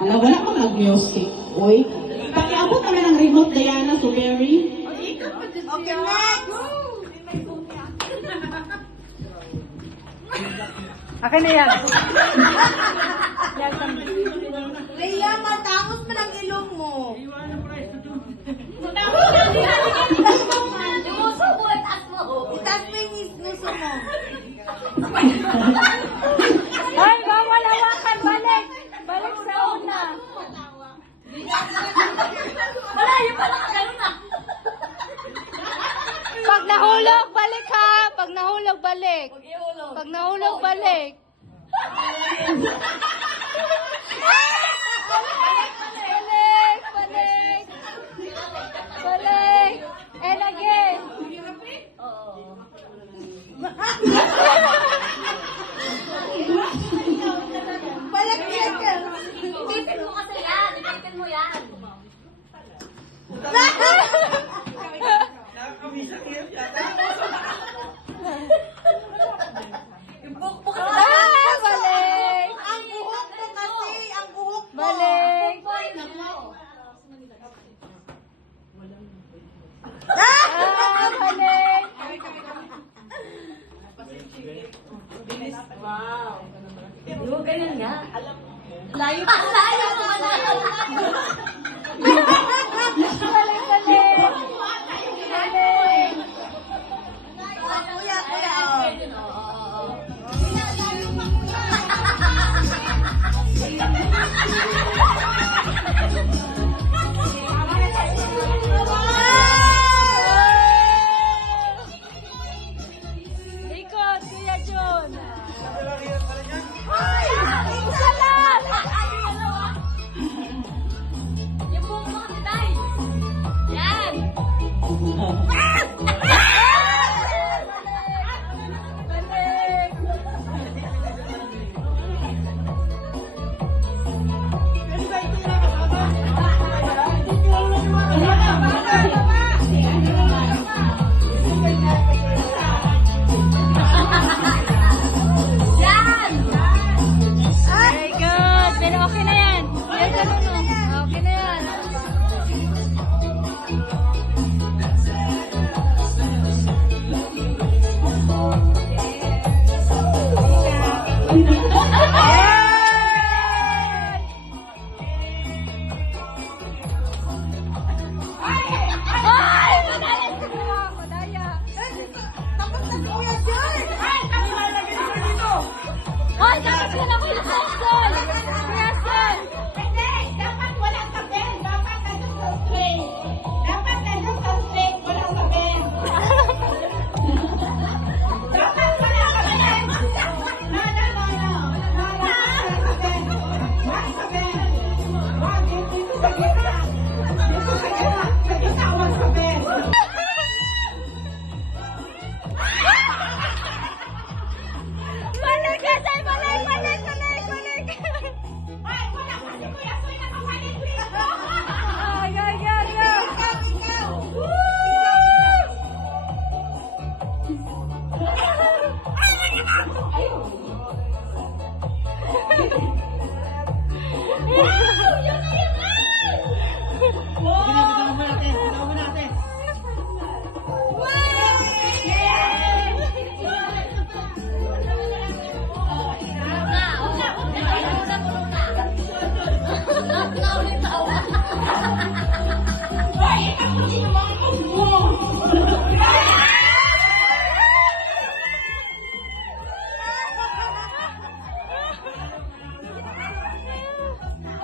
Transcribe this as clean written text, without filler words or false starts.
Hala, wala ko nag-music. Uy, pakiabot kami ng remote, Diana, so very. Okay, next! Akin na yan. Rhea, matangos mo ng ilong mo. Itaas mo yung isnuso mo. Ay, bawal hawakan. Balik. Balik sa una. Malayo pala ka ganun na. Pag nahulog, balik ha. Pag nahulog, balik. Huwag ihulog. Pag nahulog, balik. Balik, balik. Balik. And again. Oo. Balik yan ka. Ipipin mo kasi yan. Ipipin mo yan. Ibukbuk ka sa Ah, balik. Ang buhok mo kasi, ang buhok mo. Balik. Ah, balik. Wow. Yung ganyan nga. Layo pa. Layo pa. Layo pa. Balik, balik. Balik. Kuya, kuya, oh. Ikot, Kuya John. Ay! Isa lang! Yung buhok mo kasi, Day. Yan. Balik! Yan. Very good. Pero okay na yan. Yes, ano no? Okay na yan. Ay! Madaya! Madaya! Tapos na si Kuya John. Ay, tapos ka na